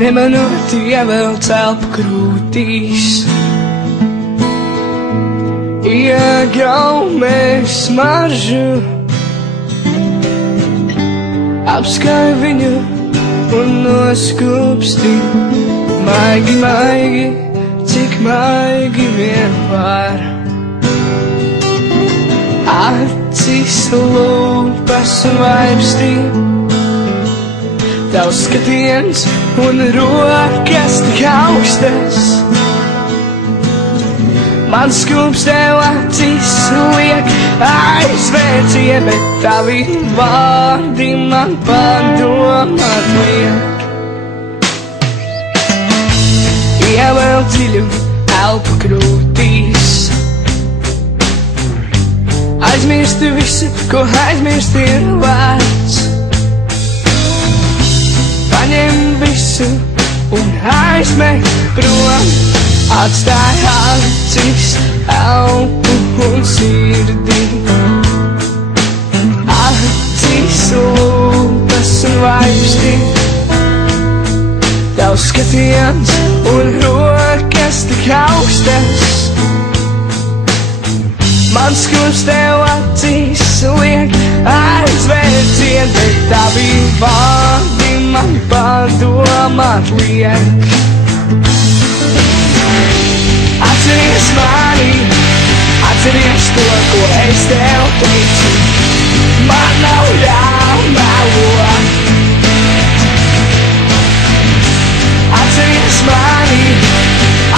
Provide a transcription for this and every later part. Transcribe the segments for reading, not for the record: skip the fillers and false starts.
nemanot ievelc elpu krūtīs. Iegaume smaržu, apskauj viņu un noskūpsti. Maigi, maigi, cik maigi vien var. Acis, lūpas un vaipstī, tavs skatiens un rokas tik augstas. Man skūps tev acis liek aizvērcie, bet tavi vārdi man padomāt liek. Ievēl dziļu elpu krūtīs, aizmirsti visu, ko aizmirst ir vērts. Paņem visu un aizmet prom, atstāj acis, elpu un sirdi. Acis, lūpas un vaipsti, tavs skatiens un rokas tik augstas. Man skūps tev acīs liek aizvērciet, bet tavi vārdi man padomāt liek. Atceries mani, atceries to, ko es tev teicu. Man nav jāmelo. Atceries mani,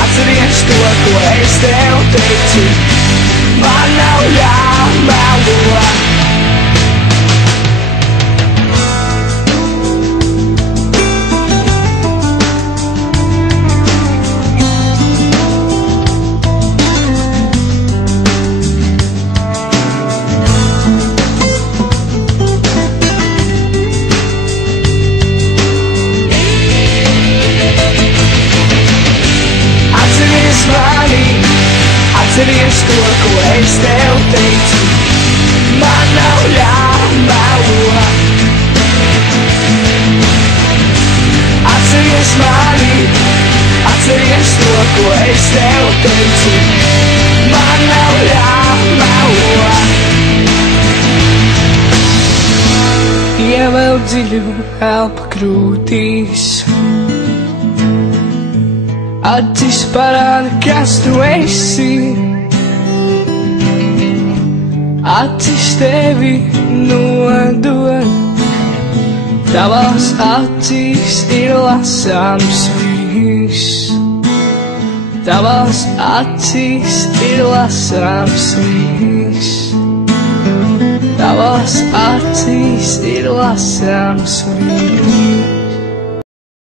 atceries to, ko es tev teicu. Man nav jāmelo. Atceries to, ko es tev teicu. Man nav jāmelo. Atceries mani, atceries to, ko es tev teicu. Man nav jāmelo. Ievēl dziļu elpu krūtīs, acis parāda, kas tu esi. Acis tevi nodod, tavās acīs ir lasāms viss. Tavās acīs ir lasāms viss. Tavās acīs ir lasāms viss.